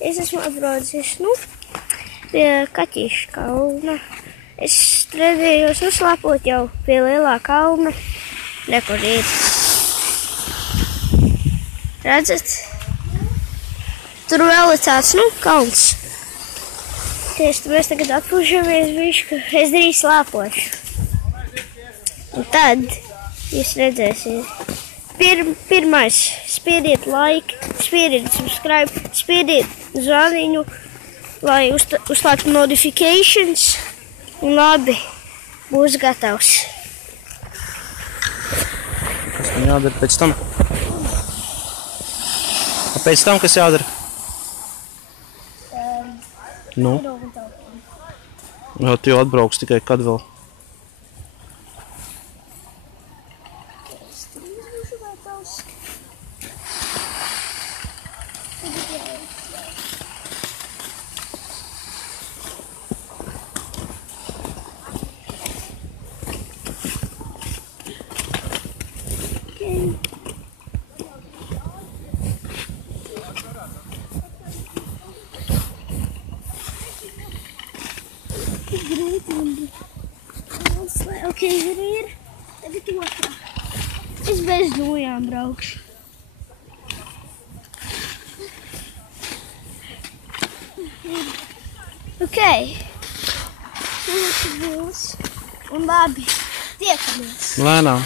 Es esmu atbraucis, pie Kaķīša kalna. Es redzējos uzslāpot jau pie lielā kalna. Nekur ir. Redzat? Tur vēl ir tāds, kalns. Mēs tagad atpūšamies bišķi, ka es drīz slāpošu. Un tad jūs redzēsiet. Pirmais, spiediet like, spiediet subscribe, spiediet zvaniņu, lai uzslēgtu notifications. Un labi, būs gatavs. Kas man jādara pēc tam? Pēc tam, kas jādara? Jā, tu jau atbrauks tikai kad vēl? Ok, ir. Tagad otrā. Es bez nojām braukšu. Ok. Un labi, tiekamies. Lēnām.